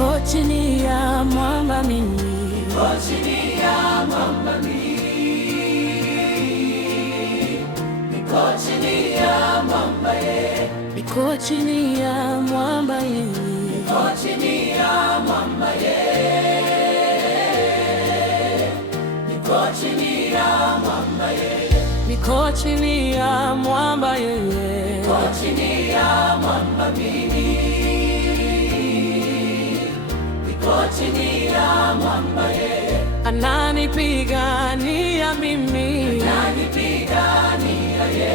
Niko chini ya mwamba mimi, niko chini ya mwamba mimi, niko chini ya mwamba ye, niko chini ya mwamba ye, niko chini ya mwamba ye, niko chini ya mwamba ye, niko chini ya mwamba ye, niko chini ya mwamba mimi, niko chini ya mwamba ye, ananipigania mimi, ananipigania ye,